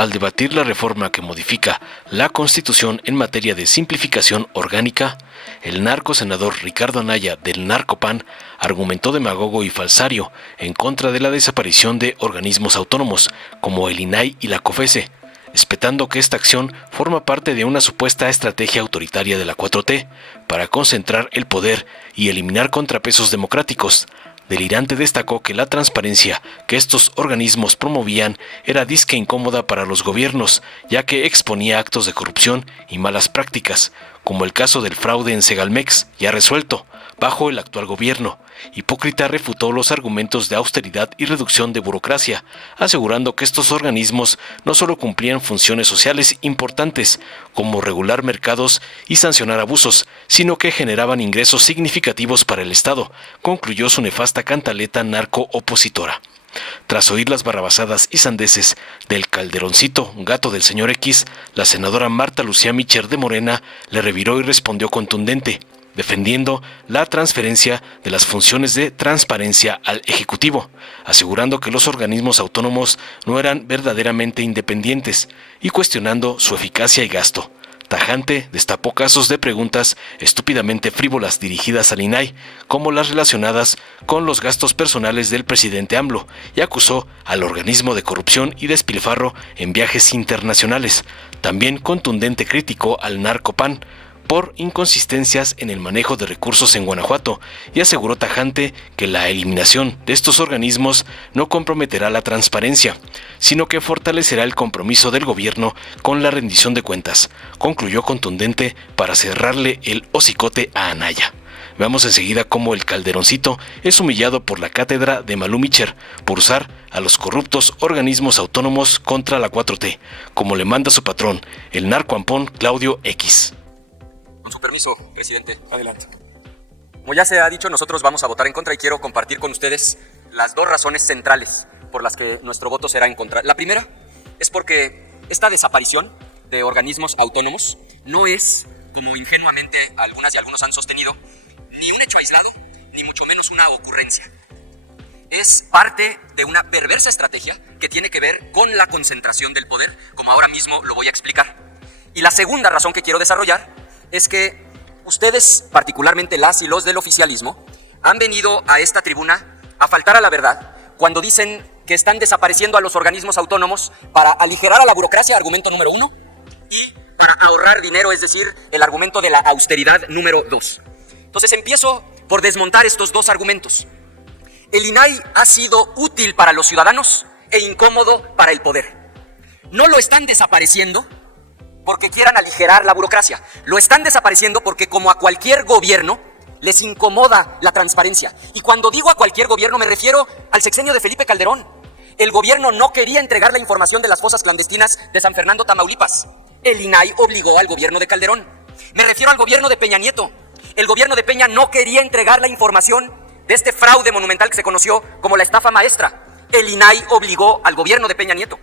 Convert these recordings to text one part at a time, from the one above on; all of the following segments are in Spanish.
Al debatir la reforma que modifica la Constitución en materia de simplificación orgánica, el narcosenador Ricardo Anaya del Narcopan argumentó demagogo y falsario en contra de la desaparición de organismos autónomos como el INAI y la COFESE, espetando que esta acción forma parte de una supuesta estrategia autoritaria de la 4T para concentrar el poder y eliminar contrapesos democráticos. Delirante destacó que la transparencia que estos organismos promovían era disque incómoda para los gobiernos, ya que exponía actos de corrupción y malas prácticas, como el caso del fraude en Segalmex, ya resuelto, bajo el actual gobierno. Hipócrita refutó los argumentos de austeridad y reducción de burocracia, asegurando que estos organismos no solo cumplían funciones sociales importantes, como regular mercados y sancionar abusos, sino que generaban ingresos significativos para el Estado, concluyó su nefasta cantaleta narco-opositora. Tras oír las barrabasadas y sandeces del Calderoncito, gato del señor X, la senadora Marta Lucía Mitchell de Morena le reviró y respondió contundente, defendiendo la transferencia de las funciones de transparencia al Ejecutivo, asegurando que los organismos autónomos no eran verdaderamente independientes y cuestionando su eficacia y gasto. Tajante destapó casos de preguntas estúpidamente frívolas dirigidas al INAI, como las relacionadas con los gastos personales del presidente AMLO, y acusó al organismo de corrupción y despilfarro en viajes internacionales. También contundente criticó al Narcopan por inconsistencias en el manejo de recursos en Guanajuato y aseguró tajante que la eliminación de estos organismos no comprometerá la transparencia, sino que fortalecerá el compromiso del gobierno con la rendición de cuentas. Concluyó contundente para cerrarle el hocicote a Anaya. Veamos enseguida cómo el Calderoncito es humillado por la cátedra de Malú Mitchell por usar a los corruptos organismos autónomos contra la 4T, como le manda su patrón, el narcoampón Claudio X. Con su permiso, presidente. Adelante. Como ya se ha dicho, nosotros vamos a votar en contra y quiero compartir con ustedes las dos razones centrales por las que nuestro voto será en contra. La primera es porque esta desaparición de organismos autónomos no es, como ingenuamente algunas y algunos han sostenido, ni un hecho aislado, ni mucho menos una ocurrencia. Es parte de una perversa estrategia que tiene que ver con la concentración del poder, como ahora mismo lo voy a explicar. Y la segunda razón que quiero desarrollar es que ustedes, particularmente las y los del oficialismo, han venido a esta tribuna a faltar a la verdad cuando dicen que están desapareciendo a los organismos autónomos para aligerar a la burocracia, argumento número 1, y para ahorrar dinero, es decir, el argumento de la austeridad número 2. Entonces empiezo por desmontar estos dos argumentos. El INAI ha sido útil para los ciudadanos e incómodo para el poder. No lo están desapareciendo porque quieran aligerar la burocracia. Lo están desapareciendo porque, como a cualquier gobierno, les incomoda la transparencia. Y cuando digo a cualquier gobierno me refiero al sexenio de Felipe Calderón. El gobierno no quería entregar la información de las fosas clandestinas de San Fernando, Tamaulipas. El INAI obligó al gobierno de Calderón. Me refiero al gobierno de Peña Nieto. El gobierno de Peña no quería entregar la información de este fraude monumental que se conoció como la estafa maestra. El INAI obligó al gobierno de Peña Nieto.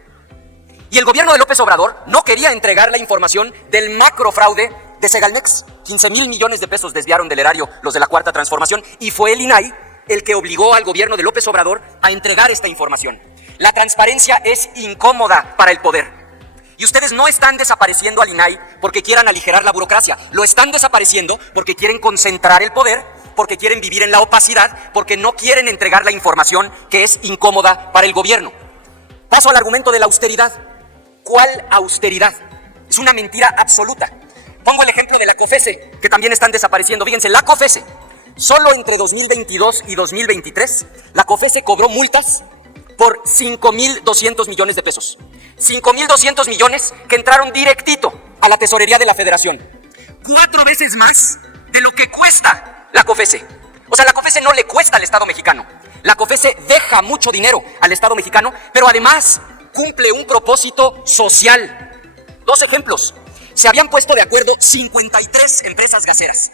Y el gobierno de López Obrador no quería entregar la información del macrofraude de Segalmex. 15,000 millones de pesos desviaron del erario los de la Cuarta Transformación y fue el INAI el que obligó al gobierno de López Obrador a entregar esta información. La transparencia es incómoda para el poder. Y ustedes no están desapareciendo al INAI porque quieran aligerar la burocracia. Lo están desapareciendo porque quieren concentrar el poder, porque quieren vivir en la opacidad, porque no quieren entregar la información que es incómoda para el gobierno. Paso al argumento de la austeridad. ¿Cuál austeridad? Es una mentira absoluta. Pongo el ejemplo de la COFESE, que también están desapareciendo. Fíjense, la COFESE, solo entre 2022 y 2023, la COFESE cobró multas por 5,200 millones de pesos. 5,200 millones que entraron directito a la tesorería de la Federación. 4 veces más de lo que cuesta la COFESE. O sea, la COFESE no le cuesta al Estado mexicano. La COFESE deja mucho dinero al Estado mexicano, pero además cumple un propósito social. 2 ejemplos. Se habían puesto de acuerdo 53 empresas gaseras.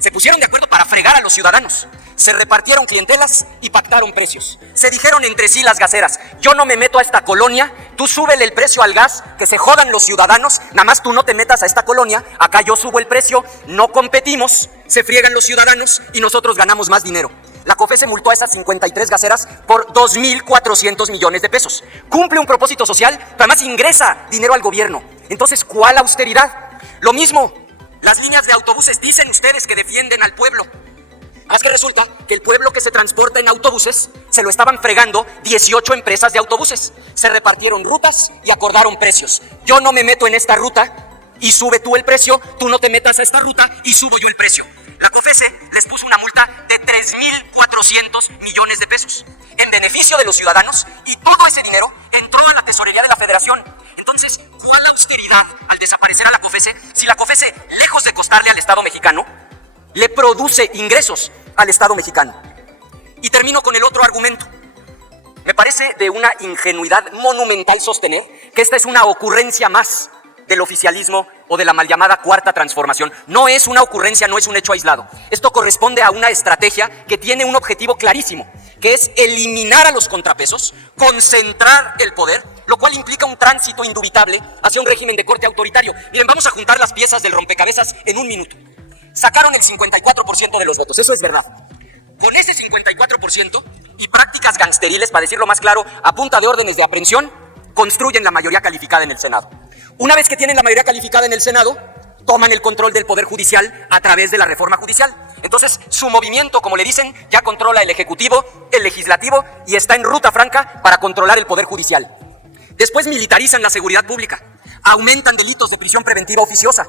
Se pusieron de acuerdo para fregar a los ciudadanos. Se repartieron clientelas y pactaron precios. Se dijeron entre sí las gaseras: yo no me meto a esta colonia, tú súbele el precio al gas, que se jodan los ciudadanos, nada más tú no te metas a esta colonia, acá yo subo el precio, no competimos, se friegan los ciudadanos y nosotros ganamos más dinero. la COFESE multó a esas 53 gaseras por 2.400 millones de pesos. Cumple un propósito social, pero además ingresa dinero al gobierno. Entonces, ¿cuál austeridad? Lo mismo, las líneas de autobuses dicen ustedes que defienden al pueblo. Más que resulta que el pueblo que se transporta en autobuses se lo estaban fregando 18 empresas de autobuses. Se repartieron rutas y acordaron precios. Yo no me meto en esta ruta y sube tú el precio, tú no te metas a esta ruta y subo yo el precio. La COFESE les puso una multa de 3.400 millones de pesos en beneficio de los ciudadanos y todo ese dinero entró a la tesorería de la Federación. Entonces, ¿cuál austeridad al desaparecer a la COFESE si la COFESE, lejos de costarle al Estado mexicano, le produce ingresos al Estado mexicano? Y termino con el otro argumento. Me parece de una ingenuidad monumental sostener que esta es una ocurrencia más del oficialismo o de la mal llamada cuarta transformación. No es una ocurrencia, no es un hecho aislado. Esto corresponde a una estrategia que tiene un objetivo clarísimo, que es eliminar a los contrapesos, concentrar el poder, lo cual implica un tránsito indubitable hacia un régimen de corte autoritario. Miren, vamos a juntar las piezas del rompecabezas en un minuto. Sacaron el 54% de los votos, eso es verdad. Con ese 54% y prácticas gangsteriles, para decirlo más claro, a punta de órdenes de aprehensión, construyen la mayoría calificada en el Senado. Una vez que tienen la mayoría calificada en el Senado, toman el control del Poder Judicial a través de la reforma judicial. Entonces, su movimiento, como le dicen, ya controla el Ejecutivo, el Legislativo y está en ruta franca para controlar el Poder Judicial. Después militarizan la seguridad pública, aumentan delitos de prisión preventiva oficiosa,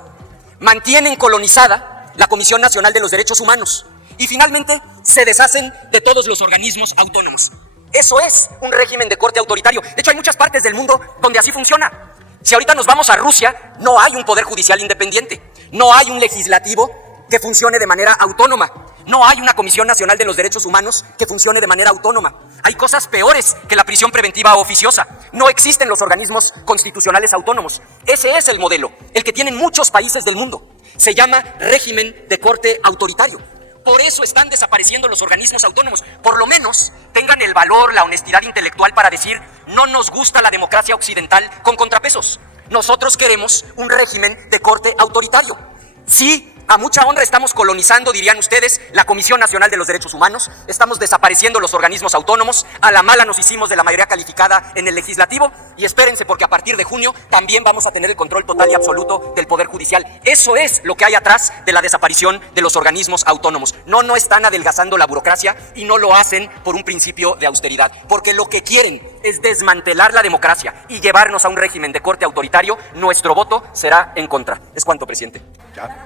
mantienen colonizada la Comisión Nacional de los Derechos Humanos y finalmente se deshacen de todos los organismos autónomos. Eso es un régimen de corte autoritario. De hecho, hay muchas partes del mundo donde así funciona. Si ahorita nos vamos a Rusia, no hay un poder judicial independiente, no hay un legislativo que funcione de manera autónoma, no hay una Comisión Nacional de los Derechos Humanos que funcione de manera autónoma. Hay cosas peores que la prisión preventiva oficiosa. No existen los organismos constitucionales autónomos. Ese es el modelo, el que tienen muchos países del mundo. Se llama régimen de corte autoritario. Por eso están desapareciendo los organismos autónomos. Por lo menos tengan el valor, la honestidad intelectual para decir: no nos gusta la democracia occidental con contrapesos. Nosotros queremos un régimen de corte autoritario. Sí, a mucha honra estamos colonizando, dirían ustedes, la Comisión Nacional de los Derechos Humanos, estamos desapareciendo los organismos autónomos, a la mala nos hicimos de la mayoría calificada en el legislativo y espérense porque a partir de junio también vamos a tener el control total y absoluto del Poder Judicial. Eso es lo que hay atrás de la desaparición de los organismos autónomos. No están adelgazando la burocracia y no lo hacen por un principio de austeridad, porque lo que quieren es desmantelar la democracia y llevarnos a un régimen de corte autoritario. Nuestro voto será en contra. Es cuanto, presidente. ¿Ya?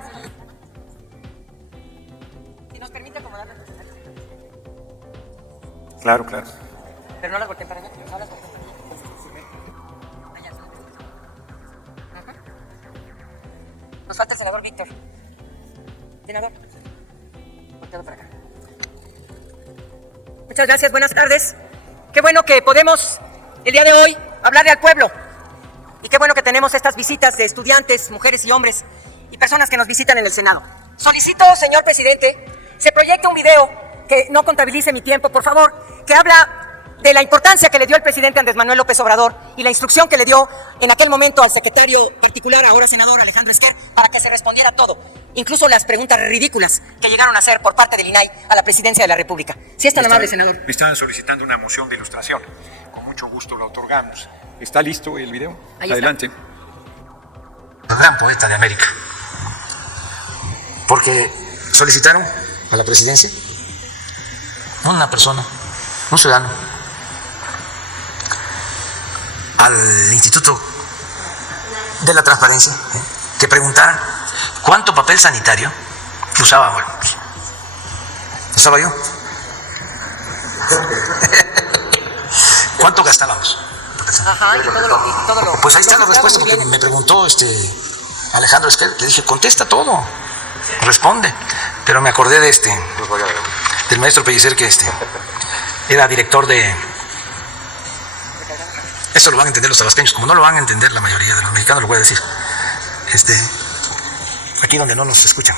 Claro, claro. Pero no las volteen para allá, no las volteen para allá. Nos falta el senador Víctor. Senador, volteado para acá. Muchas gracias, buenas tardes. Qué bueno que podemos el día de hoy hablarle al pueblo. Y qué bueno que tenemos estas visitas de estudiantes, mujeres y hombres y personas que nos visitan en el Senado. Solicito, señor presidente, se proyecte un video que no contabilice mi tiempo, por favor, que habla de la importancia que le dio el presidente Andrés Manuel López Obrador y la instrucción que le dio en aquel momento al secretario particular, ahora senador Alejandro Esquer, para que se respondiera todo, incluso las preguntas ridículas que llegaron a hacer por parte del INAI a la presidencia de la República. Si es tan amable, senador. Me estaban solicitando una moción de ilustración. Con mucho gusto la otorgamos. ¿Está listo el video? Ahí adelante. El gran poeta de América. Porque solicitaron a la presidencia una persona, un ciudadano, al Instituto de la Transparencia, que preguntara cuánto papel sanitario usaba yo. ¿Cuánto gastábamos? Ajá, y todo lo Pues ahí está la respuesta, porque me preguntó Alejandro Esquer, le dije, contesta todo, responde. Pero me acordé de del maestro Pellicer, que era director de... Eso lo van a entender los tabasqueños, como no lo van a entender la mayoría de los mexicanos, lo voy a decir. Aquí donde no nos escuchan,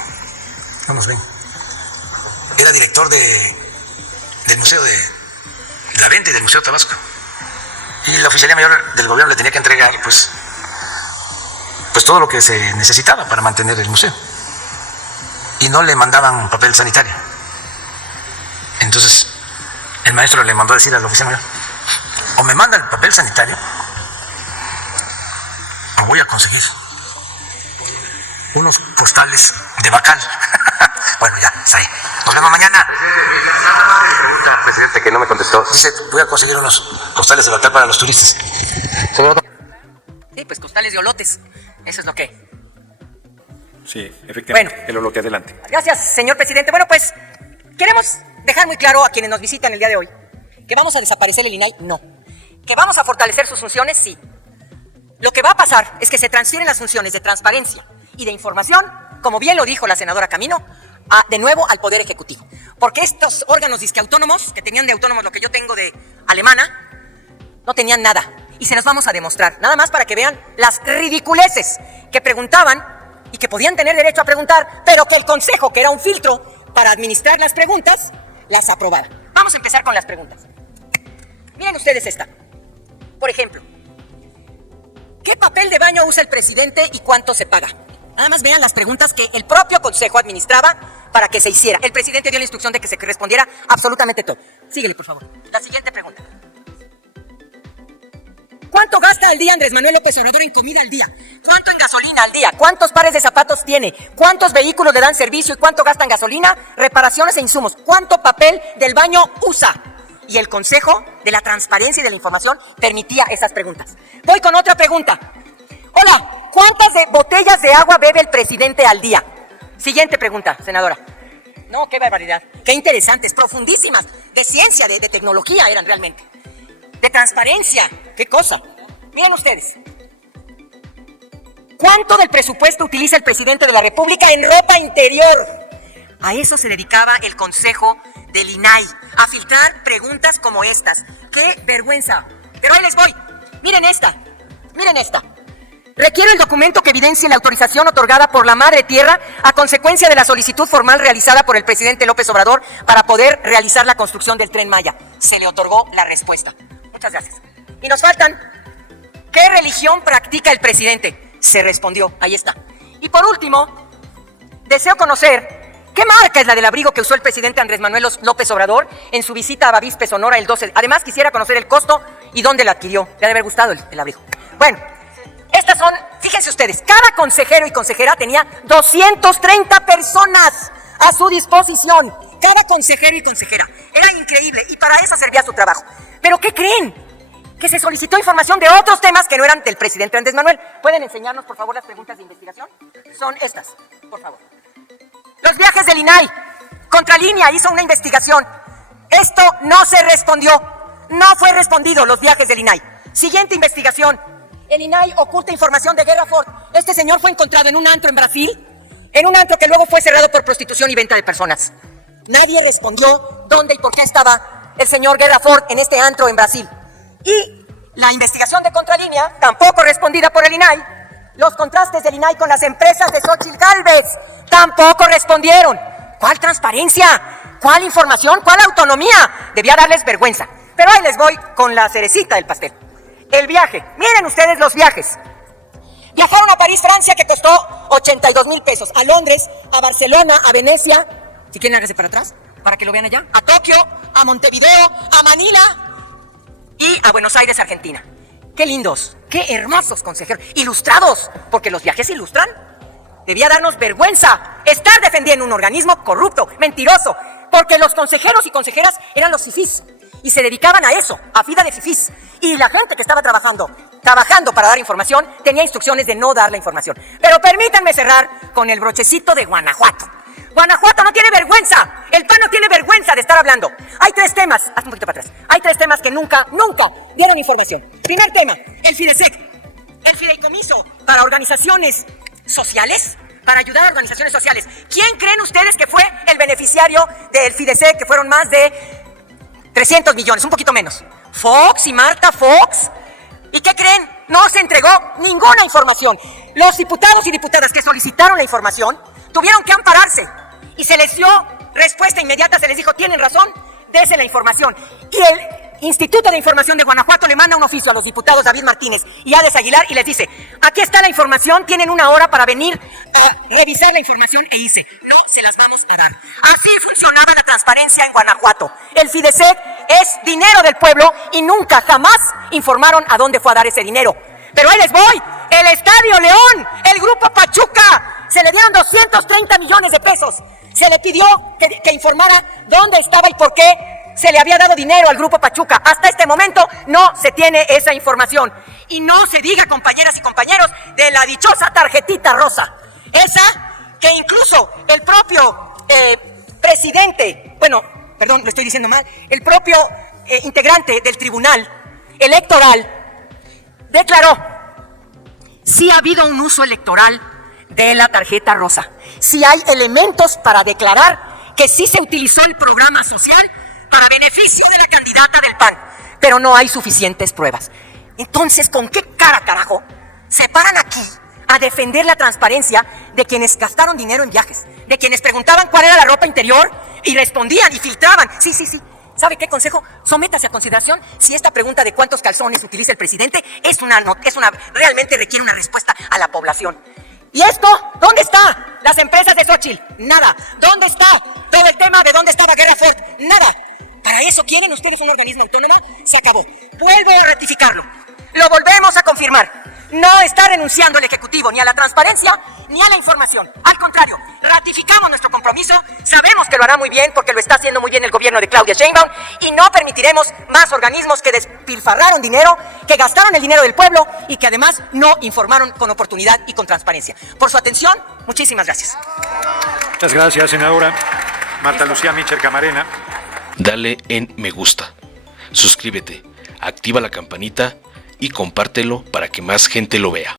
no nos ven. Era director del Museo de la Venta y del Museo Tabasco. Y la Oficialía Mayor del Gobierno le tenía que entregar, pues todo lo que se necesitaba para mantener el museo. Y no le mandaban papel sanitario. Entonces, el maestro le mandó a decir al oficial mayor, o me manda el papel sanitario, o voy a conseguir unos postales de Bacal. Bueno, ya, está ahí. Nos vemos mañana. Pregunta, presidente, que no me contestó. Dice, voy a conseguir unos postales de Bacal para los turistas. Sí, pues costales de olotes. Eso es lo que... Sí, efectivamente. Bueno. El olote, adelante. Gracias, señor presidente. Bueno, pues queremos dejar muy claro a quienes nos visitan el día de hoy que vamos a desaparecer el INAI, no. Que vamos a fortalecer sus funciones, sí. Lo que va a pasar es que se transfieren las funciones de transparencia y de información, como bien lo dijo la senadora Camino, de nuevo al Poder Ejecutivo. Porque estos órganos disque autónomos, que tenían de autónomos lo que yo tengo de alemana, no tenían nada. Y se los vamos a demostrar, nada más para que vean las ridiculeces que preguntaban y que podían tener derecho a preguntar, pero que el Consejo, que era un filtro para administrar las preguntas, las aprobaba. Vamos a empezar con las preguntas. Miren ustedes esta. Por ejemplo, ¿qué papel de baño usa el presidente y cuánto se paga? Nada más vean las preguntas que el propio Consejo administraba para que se hiciera. El presidente dio la instrucción de que se respondiera absolutamente todo. Síguele, por favor. La siguiente pregunta. ¿Cuánto gasta al día Andrés Manuel López Obrador en comida al día? ¿Cuánto en gasolina al día? ¿Cuántos pares de zapatos tiene? ¿Cuántos vehículos le dan servicio y cuánto gasta en gasolina, reparaciones e insumos? ¿Cuánto papel del baño usa? Y el Consejo de la Transparencia y de la Información permitía esas preguntas. Voy con otra pregunta. Hola, ¿cuántas botellas de agua bebe el presidente al día? Siguiente pregunta, senadora. No, qué barbaridad. Qué interesantes, profundísimas, de ciencia, de tecnología eran realmente. De transparencia, qué cosa. Miren ustedes. ¿Cuánto del presupuesto utiliza el presidente de la República en ropa interior? A eso se dedicaba el Consejo del INAI, a filtrar preguntas como estas. ¡Qué vergüenza! Pero ahí les voy. Miren esta. Miren esta. Requiere el documento que evidencie la autorización otorgada por la Madre Tierra a consecuencia de la solicitud formal realizada por el presidente López Obrador para poder realizar la construcción del Tren Maya. Se le otorgó la respuesta. Muchas gracias. Y nos faltan, ¿qué religión practica el presidente? Se respondió, ahí está. Y por último, deseo conocer qué marca es la del abrigo que usó el presidente Andrés Manuel López Obrador en su visita a Bavispe, Sonora, el 12. Además, quisiera conocer el costo y dónde lo adquirió. Le ha de haber gustado el abrigo. Bueno, estas son, fíjense ustedes, cada consejero y consejera tenía 230 personas a su disposición. Cada consejero y consejera. Era increíble y para eso servía su trabajo. ¿Pero qué creen? Que se solicitó información de otros temas que no eran del presidente Andrés Manuel. ¿Pueden enseñarnos, por favor, las preguntas de investigación? Son estas, por favor. Los viajes del INAI. Contralínea hizo una investigación. Esto no se respondió. No fue respondido, los viajes del INAI. Siguiente investigación. El INAI oculta información de Guerra Ford. Este señor fue encontrado en un antro en Brasil, en un antro que luego fue cerrado por prostitución y venta de personas. Nadie respondió dónde y por qué estaba el señor Guerra Ford en este antro en Brasil. Y la investigación de Contralínea, tampoco respondida por el INAI, los contrastes del INAI con las empresas de Xóchitl Gálvez, tampoco respondieron. ¿Cuál transparencia? ¿Cuál información? ¿Cuál autonomía? Debía darles vergüenza. Pero ahí les voy con la cerecita del pastel. El viaje. Miren ustedes los viajes. Viajaron a París, Francia, que costó 82,000 pesos. A Londres, a Barcelona, a Venecia. Si quieren, hágase para atrás, para que lo vean allá. A Tokio, a Montevideo, a Manila y a Buenos Aires, Argentina. Qué lindos, qué hermosos consejeros. Ilustrados, porque los viajes ilustran. Debía darnos vergüenza estar defendiendo un organismo corrupto, mentiroso, porque los consejeros y consejeras eran los fifís y se dedicaban a eso, a vida de fifís. Y la gente que estaba trabajando para dar información tenía instrucciones de no dar la información. Pero permítanme cerrar con el brochecito de Guanajuato. Guanajuato no tiene vergüenza, el PAN no tiene vergüenza de estar hablando. Hay tres temas, haz un poquito para atrás, hay tres temas que nunca dieron información. Primer tema, el FIDESEC, el fideicomiso para organizaciones sociales, para ayudar a organizaciones sociales. ¿Quién creen ustedes que fue el beneficiario del FIDESEC, que fueron más de 300 millones, un poquito menos? Fox y Marta Fox. ¿Y qué creen? No se entregó ninguna información. Los diputados y diputadas que solicitaron la información tuvieron que ampararse y se les dio respuesta inmediata, se les dijo, tienen razón, dése la información. Y Instituto de Información de Guanajuato le manda un oficio a los diputados David Martínez y Hades Aguilar y les dice, aquí está la información, tienen 1 hora para venir a revisar la información e dice, no se las vamos a dar. Así funcionaba la transparencia en Guanajuato. El Fidecet es dinero del pueblo y nunca, jamás informaron a dónde fue a dar ese dinero. Pero ahí les voy, el Estadio León, el Grupo Pachuca, se le dieron 230 millones de pesos. Se le pidió que informara dónde estaba y por qué se le había dado dinero al Grupo Pachuca. Hasta este momento no se tiene esa información. Y no se diga, compañeras y compañeros, de la dichosa tarjetita rosa. Esa que incluso el propio presidente, lo estoy diciendo mal, el propio integrante del Tribunal Electoral declaró, sí ha habido un uso electoral de la tarjeta rosa. Sí hay elementos para declarar que sí se utilizó el programa social para beneficio de la candidata del PAN, pero no hay suficientes pruebas. Entonces, ¿con qué cara, carajo, se paran aquí a defender la transparencia de quienes gastaron dinero en viajes, de quienes preguntaban cuál era la ropa interior y respondían y filtraban? Sí. ¿Sabe qué, consejo? Sométase a consideración si esta pregunta de cuántos calzones utiliza el presidente realmente requiere una respuesta a la población. ¿Y esto? ¿Dónde está? Las empresas de Xochitl, nada. ¿Dónde está todo el tema de dónde estaba Guerra Ford? Nada. ¿Para eso quieren ustedes un organismo autónomo? Se acabó. Vuelvo a ratificarlo. Lo volvemos a confirmar. No está renunciando el Ejecutivo ni a la transparencia ni a la información. Al contrario, ratificamos nuestro compromiso. Sabemos que lo hará muy bien porque lo está haciendo muy bien el gobierno de Claudia Sheinbaum y no permitiremos más organismos que despilfarraron dinero, que gastaron el dinero del pueblo y que además no informaron con oportunidad y con transparencia. Por su atención, muchísimas gracias. Muchas gracias, senadora Marta Lucía Mitchell Camarena. Dale en me gusta, suscríbete, activa la campanita y compártelo para que más gente lo vea.